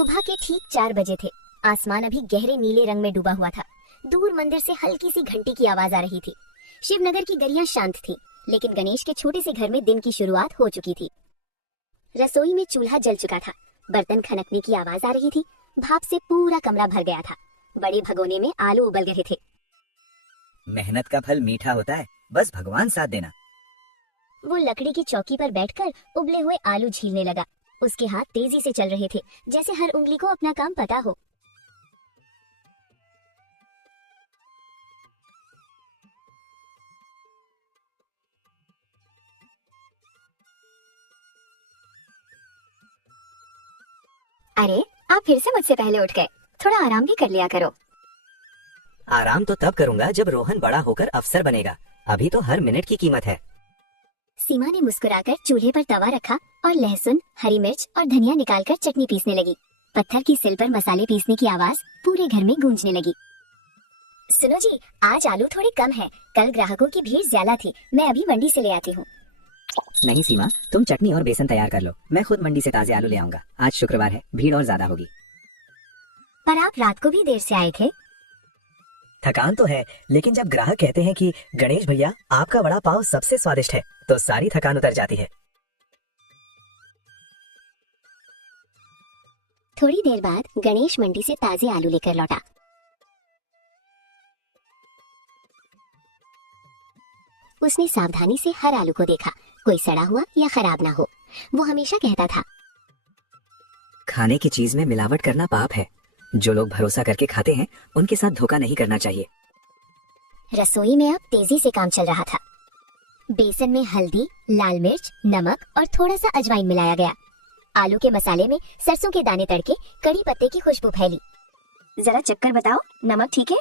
सुबह के ठीक 4 बजे थे। आसमान अभी गहरे नीले रंग में डूबा हुआ था। दूर मंदिर से हल्की सी घंटी की आवाज आ रही थी। शिवनगर की गलियां शांत थी, लेकिन गणेश के छोटे से घर में दिन की शुरुआत हो चुकी थी। रसोई में चूल्हा जल चुका था, बर्तन खनकने की आवाज आ रही थी। भाप से पूरा कमरा भर गया था। बड़े भगोने में आलू उबल रहे थे। मेहनत का फल मीठा होता है, बस भगवान साथ देना। वो लकड़ी की चौकी पर बैठकर उबले हुए आलू छीलने लगा। उसके हाथ तेजी से चल रहे थे, जैसे हर उंगली को अपना काम पता हो। अरे, आप फिर से मुझसे पहले उठ गए। थोड़ा आराम भी कर लिया करो। आराम तो तब करूंगा जब रोहन बड़ा होकर अफसर बनेगा। अभी तो हर मिनट की कीमत है। सीमा ने मुस्कुराकर चूल्हे पर तवा रखा और लहसुन, हरी मिर्च और धनिया निकालकर चटनी पीसने लगी। पत्थर की सिल पर मसाले पीसने की आवाज पूरे घर में गूंजने लगी। सुनो जी, आज आलू थोड़े कम है। कल ग्राहकों की भीड़ ज्यादा थी, मैं अभी मंडी से ले आती हूँ। नहीं सीमा, तुम चटनी और बेसन तैयार कर लो, मैं खुद मंडी से ताजे आलू ले आऊंगा। आज शुक्रवार है, भीड़ और ज्यादा होगी। पर आप रात को भी देर से आए थे। थकान तो है, लेकिन जब ग्राहक कहते हैं कि गणेश भैया आपका वड़ा पाव सबसे स्वादिष्ट है, तो सारी थकान उतर जाती है। थोड़ी देर बाद गणेश मंडी से ताजे आलू लेकर लौटा। उसने सावधानी से हर आलू को देखा, कोई सड़ा हुआ या खराब ना हो। वो हमेशा कहता था, खाने की चीज में मिलावट करना पाप है। जो लोग भरोसा करके खाते हैं, उनके साथ धोखा नहीं करना चाहिए। रसोई में अब तेजी से काम चल रहा था। बेसन में हल्दी, लाल मिर्च, नमक और थोड़ा सा अजवाइन मिलाया गया। आलू के मसाले में सरसों के दाने तड़के, कड़ी पत्ते की खुशबू फैली। जरा चक्कर बताओ, नमक ठीक है?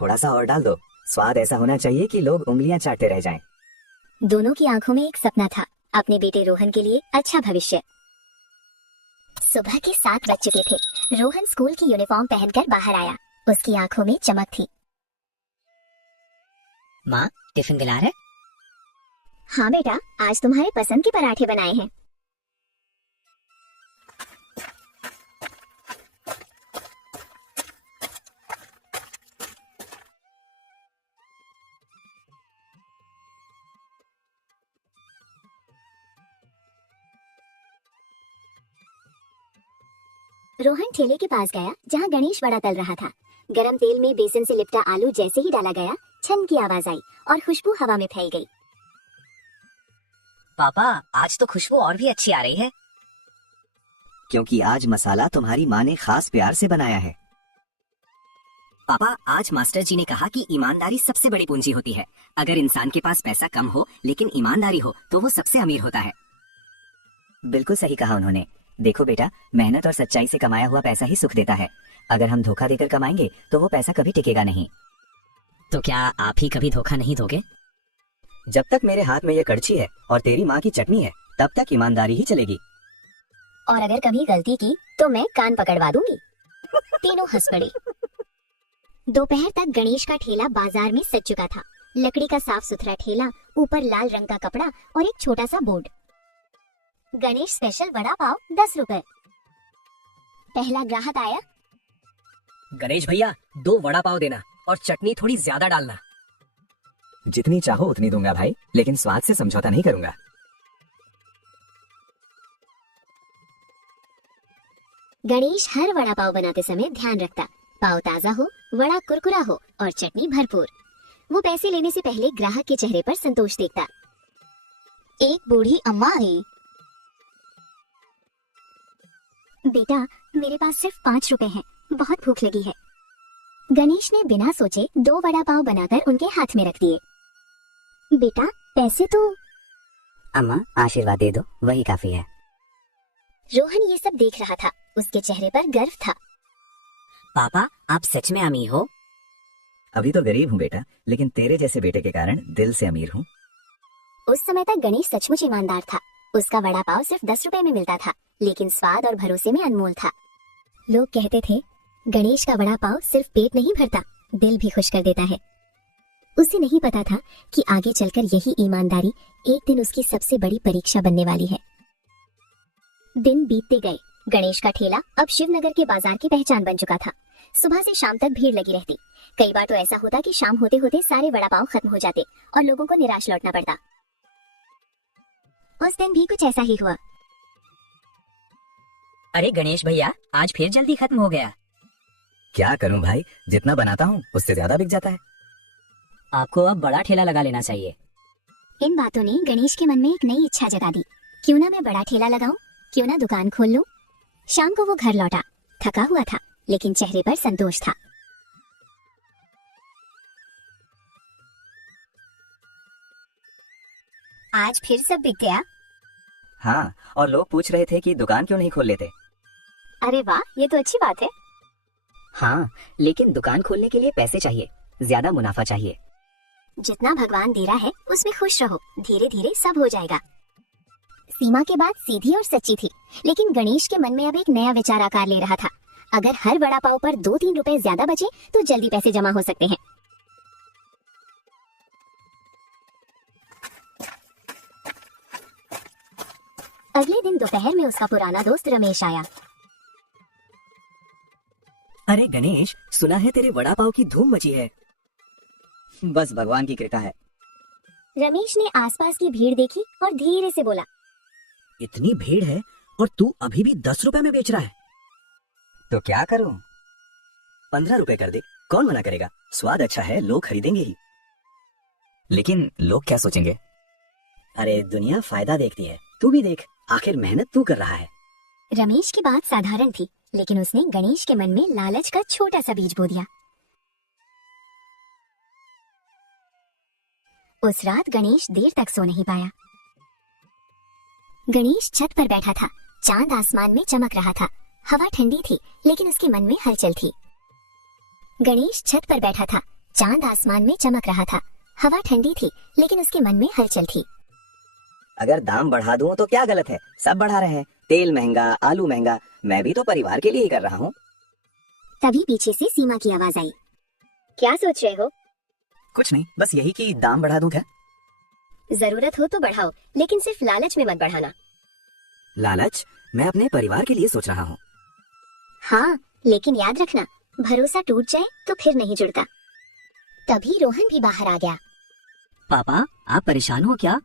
थोड़ा सा और डाल दो। स्वाद ऐसा होना चाहिए कि लोग उंगलियां चाटते रह जाएं। दोनों की आंखों में एक सपना था, अपने बेटे रोहन के लिए अच्छा भविष्य। सुबह के 7 बज चुके थे। रोहन स्कूल की यूनिफॉर्म पहनकर बाहर आया। उसकी आंखों में चमक थी। माँ, टिफिन तैयार है? हाँ बेटा, आज तुम्हारे पसंद के पराठे बनाए हैं। रोहन ठेले के पास गया जहाँ गणेश वड़ा तल रहा था। गरम तेल में बेसन से लिपटा आलू जैसे ही डाला गया, छन की आवाज आई और खुशबू हवा में फैल गई। पापा, आज तो खुशबू और भी अच्छी आ रही है। क्योंकि आज मसाला तुम्हारी माँ ने खास प्यार से बनाया है। पापा, आज मास्टर जी ने कहा कि ईमानदारी सबसे बड़ी पूंजी होती है। अगर इंसान के पास पैसा कम हो लेकिन ईमानदारी हो तो वो सबसे अमीर होता है। बिल्कुल सही कहा उन्होंने। देखो बेटा, मेहनत और सच्चाई से कमाया हुआ पैसा ही सुख देता है। अगर हम धोखा देकर कमाएंगे तो वो पैसा कभी टिकेगा नहीं। तो क्या आप ही कभी धोखा नहीं दोगे? जब तक मेरे हाथ में ये कड़छी है और तेरी माँ की चटनी है, तब तक ईमानदारी ही चलेगी। और अगर कभी गलती की तो मैं कान पकड़वा दूंगी। तीनों हंस पड़े। दोपहर तक गणेश का ठेला बाजार में सज चुका था। लकड़ी का साफ सुथरा ठेला, ऊपर लाल रंग का कपड़ा और एक छोटा सा बोर्ड। गणेश स्पेशल वड़ा पाव 10 रुपए। पहला ग्राहक आया। गणेश भैया, 2 वड़ा पाव देना और चटनी थोड़ी ज्यादा डालना। जितनी चाहो उतनी दूंगा भाई, लेकिन स्वाद से समझौता नहीं करूंगा। गणेश हर वड़ा पाव बनाते समय ध्यान रखता, पाव ताजा हो, वड़ा कुरकुरा हो और चटनी भरपूर। वो पैसे लेने से पहले ग्राहक के चेहरे पर संतोष देखता। एक बूढ़ी अम्मा आई। बेटा, मेरे पास सिर्फ 5 रुपए हैं, बहुत भूख लगी है। गणेश ने बिना सोचे 2 वड़ा पाव बनाकर उनके हाथ में रख दिए। बेटा, पैसे तो। अम्मा, आशीर्वाद दे दो, वही काफी है। रोहन ये सब देख रहा था। उसके चेहरे पर गर्व था। पापा, आप सच में अमीर हो? अभी तो गरीब हूँ बेटा, लेकिन तेरे जैसे बेटे के कारण दिल से अमीर हूँ। उस समय तक गणेश सचमुच ईमानदार था। उसका वड़ा पाव सिर्फ 10 रुपए में मिलता था, लेकिन स्वाद और भरोसे में अनमोल था। लोग कहते थे, गणेश का वड़ा पाव सिर्फ पेट नहीं भरता, दिल भी खुश कर देता है। उसे नहीं पता था कि आगे चलकर यही ईमानदारी एक दिन उसकी सबसे बड़ी परीक्षा बनने वाली है। दिन बीतते गए। गणेश का ठेला अब शिवनगर के बाजार की पहचान बन चुका था। सुबह से शाम तक भीड़ लगी रहती। कई बार तो ऐसा होता कि शाम होते होते सारे वड़ा पाव खत्म हो जाते और लोगों को निराश लौटना पड़ता। उस दिन भी कुछ ऐसा ही हुआ। अरे गणेश भैया, आज फिर जल्दी खत्म हो गया। क्या करूं भाई, जितना बनाता हूं उससे ज्यादा बिक जाता है। आपको अब बड़ा ठेला लगा लेना चाहिए। इन बातों ने गणेश के मन में एक नई इच्छा जगा दी। क्यों ना मैं बड़ा ठेला लगाऊं, क्यों ना दुकान खोल लूं। शाम को वो घर लौटा, थका हुआ था लेकिन चेहरे पर संतोष था। आज फिर सब बिक गया। हाँ, और लोग पूछ रहे थे कि दुकान क्यों नहीं खोल लेते। अरे वाह, ये तो अच्छी बात है। हाँ, लेकिन दुकान खोलने के लिए पैसे चाहिए, ज्यादा मुनाफा चाहिए। जितना भगवान दे रहा है उसमें खुश रहो, धीरे धीरे सब हो जाएगा। सीमा के बात सीधी और सच्ची थी, लेकिन गणेश के मन में अब एक नया विचार आकार ले रहा था। अगर हर वड़ा पाव पर 2-3 रुपए ज्यादा बचे तो जल्दी पैसे जमा हो सकते हैं। अगले दिन दोपहर में उसका पुराना दोस्त रमेश आया। अरे गणेश, सुना है तेरे वड़ा पाव की धूम मची है। बस भगवान की कृपा है। रमेश ने आसपास की भीड़ देखी और धीरे से बोला, इतनी भीड़ है और तू अभी भी 10 रुपए में बेच रहा है। तो क्या करूं? 15 रुपए कर दे, कौन मना करेगा? स्वाद अच्छा है, लोग खरीदेंगे ही। लेकिन लोग क्या सोचेंगे? अरे दुनिया फायदा देखती है, तू भी देख, आखिर मेहनत तू कर रहा है। रमेश की बात साधारण थी, लेकिन उसने गणेश के मन में लालच का छोटा सा बीज बो दिया। उस रात गणेश देर तक सो नहीं पाया। गणेश छत पर बैठा था, चांद आसमान में चमक रहा था। हवा ठंडी थी लेकिन उसके मन में हलचल थी। गणेश छत पर बैठा था, चांद आसमान में चमक रहा था। हवा ठंडी थी लेकिन उसके मन में हलचल थी। अगर दाम बढ़ा दूं तो क्या गलत है? सब बढ़ा रहे हैं, तेल महंगा, आलू महंगा, मैं भी तो परिवार के लिए ही कर रहा हूँ। तभी पीछे से सीमा की आवाज आई। क्या सोच रहे हो? कुछ नहीं, बस यही कि दाम बढ़ा दूं क्या? जरूरत हो तो बढ़ाओ, लेकिन सिर्फ लालच में मत बढ़ाना। लालच? मैं अपने परिवार के लिए सोच रहा हूँ। हाँ, लेकिन याद रखना, भरोसा टूट जाए तो फिर नहीं जुड़ता। तभी रोहन भी बाहर आ गया। पापा, आप परेशान हो क्या?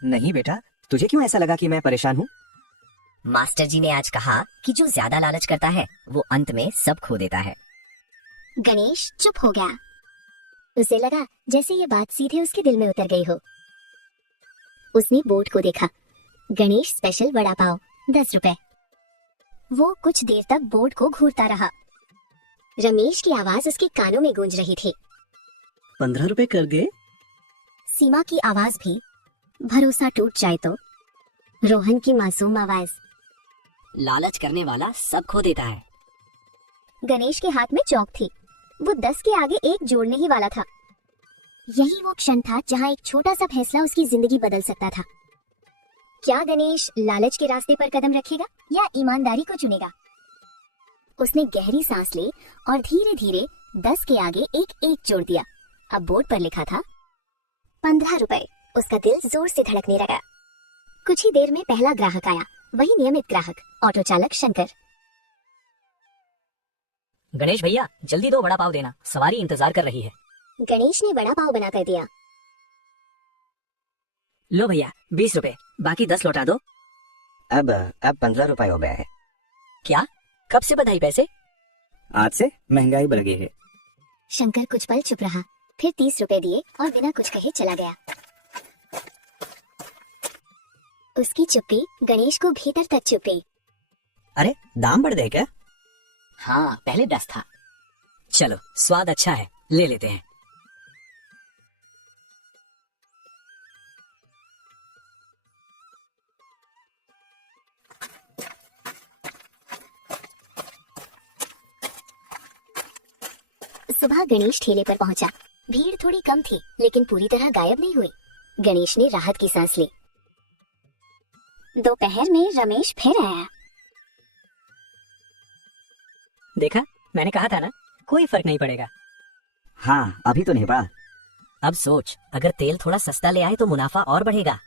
नहीं बेटा, तुझे क्यों ऐसा लगा कि मैं परेशान हूँ? मास्टर जी ने आज कहा कि जो ज्यादा लालच करता है वो अंत में सब खो देता है। गणेश चुप हो गया। उसे लगा जैसे ये बात सीधे उसके दिल में उतर गई हो। उसने बोर्ड को देखा, गणेश स्पेशल वड़ा पाव 10 रुपए। वो कुछ देर तक बोर्ड को घूरता रहा। रमेश की आवाज उसके कानों में गूंज रही थी। 15 रुपए कर दे। सीमा की आवाज भी, भरोसा टूट जाए तो। रोहन की मासूम आवाज, लालच करने वाला सब खो देता है। गणेश के हाथ में चौक थी, वो 10 के आगे 1 जोड़ने ही वाला था। यही वो क्षण था जहां एक छोटा सा फैसला उसकी जिंदगी बदल सकता था। क्या गणेश लालच के रास्ते पर कदम रखेगा या ईमानदारी को चुनेगा? उसने गहरी सांस ली और धीरे धीरे 10 के आगे 1 जोड़ दिया। अब बोर्ड पर लिखा था 15 रुपए। उसका दिल जोर से धड़कने लगा। कुछ ही देर में पहला ग्राहक आया, वही नियमित ग्राहक, ऑटो चालक शंकर। गणेश भैया, जल्दी 2 वड़ा पाव देना, सवारी इंतजार कर रही है। गणेश ने वड़ा पाव बनाकर दिया। लो भैया, 20 रुपए, बाकी 10 लौटा दो। अब 15 रुपए हो गया है। क्या? कब से बधाई पैसे? आज से महंगाई बढ़ गई है। शंकर कुछ पल चुप रहा, फिर 30 रुपए दिए और बिना कुछ कहे चला गया। उसकी चुप्पी गणेश को भीतर तक चुप गई। अरे दाम बढ़ गए क्या? हाँ, पहले 10 था। चलो, स्वाद अच्छा है, ले लेते हैं। सुबह गणेश ठेले पर पहुंचा। भीड़ थोड़ी कम थी लेकिन पूरी तरह गायब नहीं हुई। गणेश ने राहत की सांस ली। दोपहर में रमेश फिर आया। देखा, मैंने कहा था ना, कोई फर्क नहीं पड़ेगा। हाँ, अभी तो नहीं पड़ा। अब सोच, अगर तेल थोड़ा सस्ता ले आए तो मुनाफा और बढ़ेगा।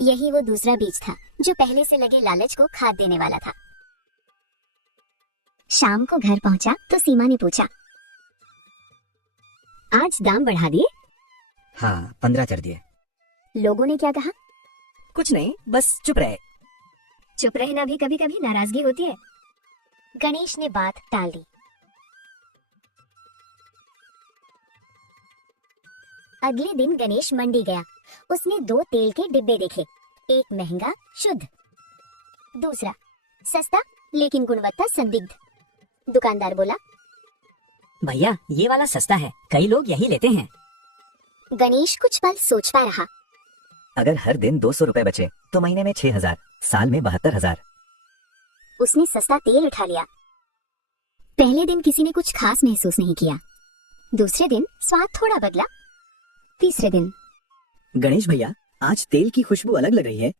यही वो दूसरा बीज था जो पहले से लगे लालच को खाद देने वाला था। शाम को घर पहुंचा तो सीमा ने पूछा, आज दाम बढ़ा दिए? हाँ, 15 कर दिए। लोगों ने क्या कहा? कुछ नहीं, बस चुप रहे। चुप रहना भी कभी कभी नाराजगी होती है। गणेश ने बात टाल दी। अगले दिन गणेश मंडी गया। उसने 2 तेल के डिब्बे देखे, एक महंगा शुद्ध, दूसरा सस्ता लेकिन गुणवत्ता संदिग्ध। दुकानदार बोला, भैया ये वाला सस्ता है, कई लोग यही लेते हैं। गणेश कुछ पल सोचता रहा। अगर हर दिन 200 रुपए बचे तो महीने में 6000, साल में 72,000। उसने सस्ता तेल उठा लिया। पहले दिन किसी ने कुछ खास महसूस नहीं किया। दूसरे दिन स्वाद थोड़ा बदला। तीसरे दिन, गणेश भैया आज तेल की खुशबू अलग लग रही है,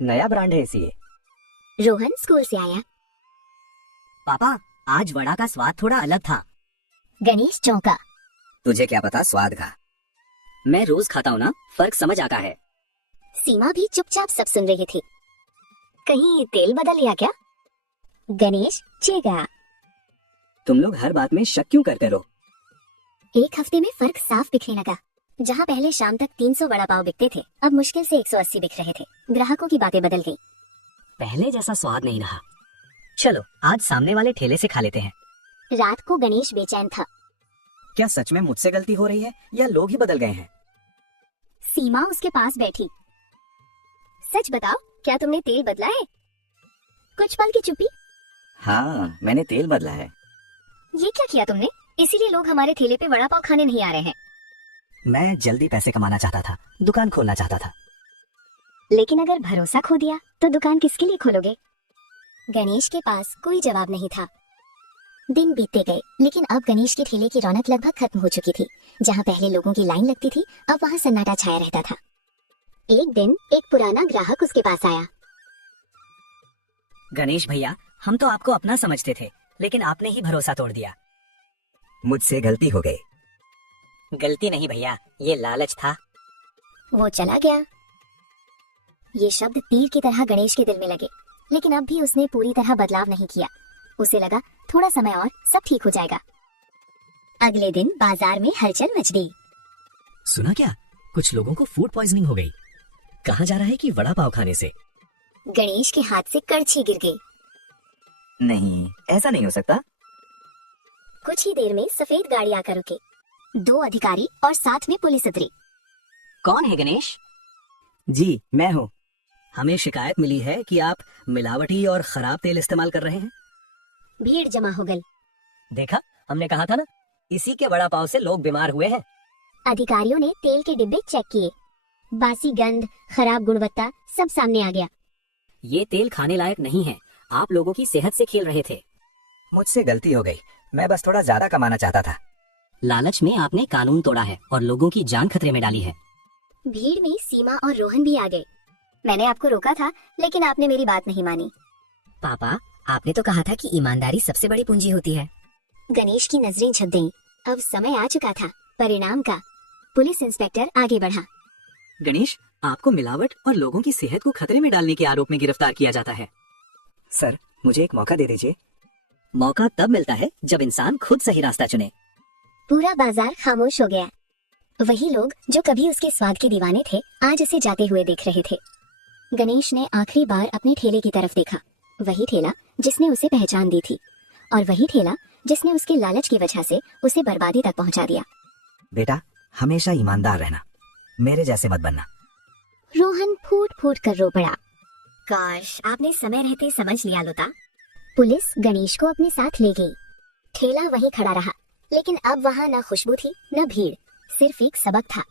नया ब्रांड है इसलिए। रोहन स्कूल से आया। पापा आज वड़ा का स्वाद थोड़ा अलग था। गणेश चौंका। तुझे क्या पता स्वाद का? मैं रोज खाता हूँ ना, फर्क समझ आता है। सीमा भी चुपचाप सब सुन रही थी। कहीं तेल बदल लिया क्या? गणेश चे गया। तुम लोग हर बात में शक क्यों करते रहो? एक हफ्ते में फर्क साफ दिखने लगा। जहाँ पहले शाम तक 300 वड़ा पाव बिकते थे, अब मुश्किल से 180 बिक रहे थे। ग्राहकों की बातें बदल गई। पहले जैसा स्वाद नहीं रहा। चलो आज सामने वाले ठेले से खा लेते हैं। रात को गणेश बेचैन था। क्या सच में मुझसे गलती हो रही है या लोग ही बदल गए हैं? सीमा उसके पास बैठी। सच बताओ, क्या तुमने तेल बदला है? कुछ पल की चुप्पी। हाँ, मैंने तेल बदला है। ये क्या किया तुमने? इसीलिए लोग हमारे ठेले पे वड़ा पाव खाने नहीं आ रहे हैं। मैं जल्दी पैसे कमाना चाहता था, दुकान खोलना चाहता था। लेकिन अगर भरोसा खो दिया तो दुकान किसके लिए खोलोगे? गणेश के पास कोई जवाब नहीं था। दिन बीतते गए, लेकिन अब गणेश के ठेले की रौनक लगभग खत्म हो चुकी थी। जहाँ पहले लोगों की लाइन लगती थी, अब वहाँ सन्नाटा छाया रहता था। एक दिन एक पुराना ग्राहक उसके पास आया। गणेश भैया, हम तो आपको अपना समझते थे, लेकिन आपने ही भरोसा तोड़ दिया। मुझसे गलती हो गई। गलती नहीं भैया, ये लालच था। वो चला गया। ये शब्द तीर की तरह गणेश के दिल में लगे, लेकिन अब भी उसने पूरी तरह बदलाव नहीं किया। उसे लगा थोड़ा समय और सब ठीक हो जाएगा। अगले दिन बाजार में हलचल मच गई। सुना क्या? कुछ लोगों को फूड पॉइजनिंग हो गई। कहा जा रहा है कि वड़ा पाव खाने से। गणेश के हाथ से कड़छी गिर गई। नहीं, ऐसा नहीं हो सकता। कुछ ही देर में सफेद गाड़ी आकर रुकी। 2 अधिकारी और साथ में पुलिस उतरी। कौन है गणेश? जी, मैं हूँ। हमें शिकायत मिली है कि आप मिलावटी और खराब तेल इस्तेमाल कर रहे हैं। भीड़ जमा हो गई। देखा, हमने कहा था ना, इसी के वड़ा पाव से लोग बीमार हुए हैं। अधिकारियों ने तेल के डिब्बे चेक किए। बासी गंध, खराब गुणवत्ता सब सामने आ गया। ये तेल खाने लायक नहीं है। आप लोगों की सेहत से खेल रहे थे। मुझसे गलती हो गई, मैं बस थोड़ा ज्यादा कमाना चाहता था। लालच में आपने कानून तोड़ा है और लोगों की जान खतरे में डाली है। भीड़ में सीमा और रोहन भी आ गए। मैंने आपको रोका था, लेकिन आपने मेरी बात नहीं मानी। पापा, आपने तो कहा था कि ईमानदारी सबसे बड़ी पूंजी होती है। गणेश की नजरें झप गईं। अब समय आ चुका था परिणाम का। पुलिस इंस्पेक्टर आगे बढ़ा। गणेश, आपको मिलावट और लोगों की सेहत को खतरे में डालने के आरोप में गिरफ्तार किया जाता है। सर, मुझे एक मौका दे दीजिए। मौका तब मिलता है जब इंसान खुद सही रास्ता चुने। पूरा बाजार खामोश हो गया। वही लोग जो कभी उसके स्वाद के दीवाने थे, आज उसे जाते हुए देख रहे थे। गणेश ने आखिरी बार अपने ठेले की तरफ देखा। वही ठेला जिसने उसे पहचान दी थी, और वही ठेला जिसने उसके लालच की वजह से उसे बर्बादी तक पहुंचा दिया। बेटा, हमेशा ईमानदार रहना, मेरे जैसे मत बनना। रोहन फूट फूट कर रो पड़ा। काश आपने समय रहते समझ लिया लोता। पुलिस गणेश को अपने साथ ले गई। ठेला वहीं खड़ा रहा, लेकिन अब वहाँ न खुशबू थी न भीड़, सिर्फ एक सबक था।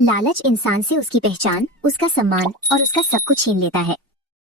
लालच इंसान से उसकी पहचान, उसका सम्मान और उसका सब कुछ छीन लेता है।